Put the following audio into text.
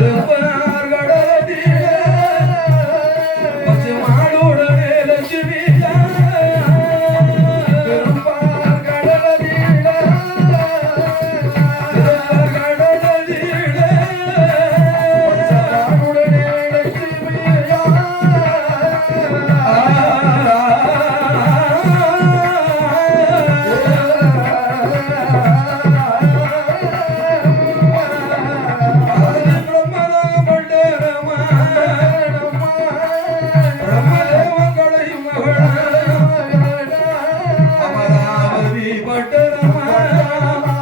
the world. Amarama